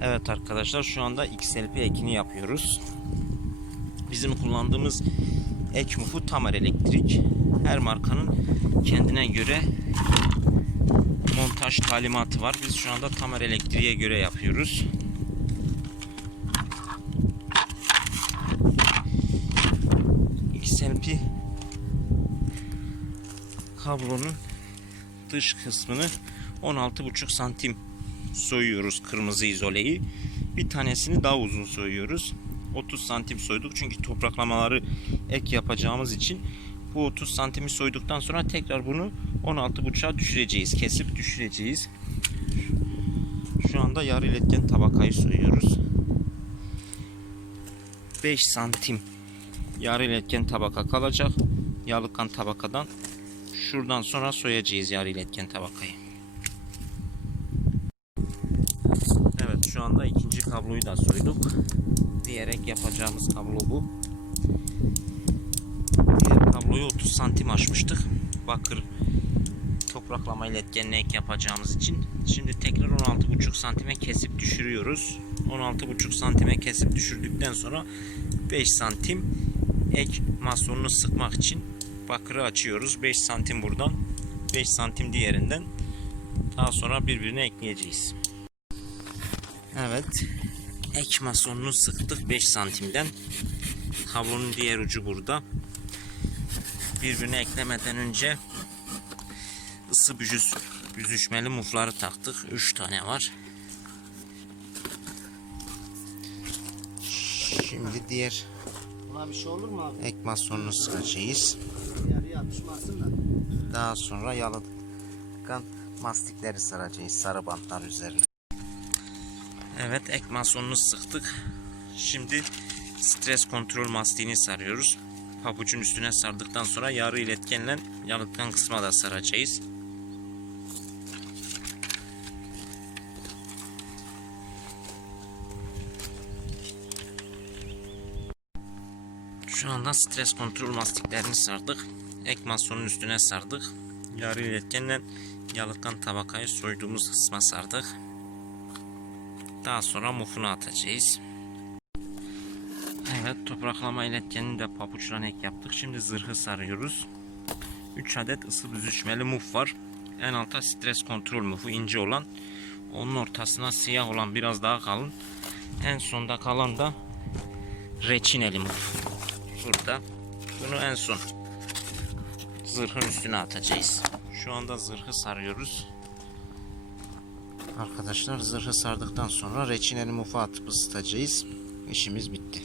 Evet arkadaşlar şu anda XLP ekini yapıyoruz. Bizim kullandığımız ek mufu Tamer Elektrik. Her markanın kendine göre montaj talimatı var. Biz şu anda Tamer Elektrik'e göre yapıyoruz. XLP kablonun dış kısmını 16,5 santim soyuyoruz kırmızı izoleyi. Bir tanesini daha uzun soyuyoruz. 30 santim soyduk çünkü topraklamaları ek yapacağımız için bu 30 santimi soyduktan sonra tekrar bunu 16,5'a düşüreceğiz. Kesip düşüreceğiz. Şu anda yarı iletken tabakayı soyuyoruz. 5 santim yarı iletken tabaka kalacak. Yalıkan tabakadan şuradan sonra soyacağız yarı iletken tabakayı. Evet şu anda ikinci kabloyu da soyduk. Diyerek yapacağımız kablo bu. Diğer kabloyu 30 santim açmıştık. Bakır topraklama iletkenine ek yapacağımız için. Şimdi tekrar 16,5 santime kesip düşürüyoruz. 16,5 santime kesip düşürdükten sonra 5 santim ek masonunu sıkmak için bakırı açıyoruz. 5 santim buradan 5 santim diğerinden daha sonra birbirine ekleyeceğiz. Evet. Ek masonunu sıktık 5 santimden. Kablonun diğer ucu burada. Birbirine eklemeden önce ısı büzüş, büzüşmeli mufları taktık. 3 tane var. Şimdi diğer Buna bir şey olur mu abi? ek masonunu sıkacağız. Yarıya yapışmasın da. Daha sonra yalıkan mastikleri saracağız sarı bantlar üzerine. Evet ek masonunu sıktık. Şimdi stres kontrol mastiğini sarıyoruz. Pabucun üstüne sardıktan sonra yarı iletkenle yalıtkan kısma da saracağız. Şu anda stres kontrol mastiklerini sardık. Ek masonun üstüne sardık. Yarı iletkenle yalıtkan tabakayı soyduğumuz kısma sardık. Daha sonra mufunu atacağız. Evet topraklama iletkenini de pabuçla ek yaptık. Şimdi zırhı sarıyoruz. 3 adet ısı büzüşmeli muf var. En alta stres kontrol mufu ince olan. Onun ortasına siyah olan biraz daha kalın. En sonda kalan da reçineli muf. Burada. Bunu en son zırhın üstüne atacağız. Şu anda zırhı sarıyoruz. Arkadaşlar zırhı sardıktan sonra reçineli mufa atıp ısıtacağız. İşimiz bitti.